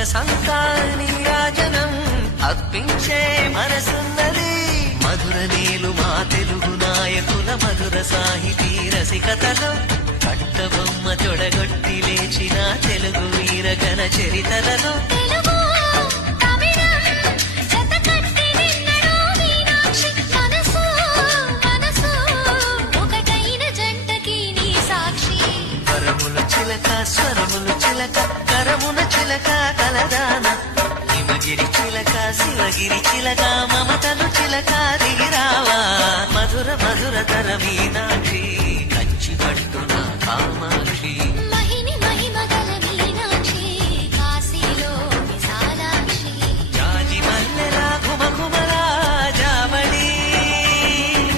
సొగసంతా నీరాజనం అర్పించే మనసున్నది. మధుర నేలు మా తెలుగు నాయకుల మధుర సాహితీ రసికతలో కట్టబొమ్మ తొడగొట్టి లేచిన తెలుగు వీరగణ చరితలలో స్వరములు చిలక కరమున చిలక కలదాన హిమగిరి చిలక శివగిరి చిలక మమతలు చిలక దిగిరావా మధుర మధుర తర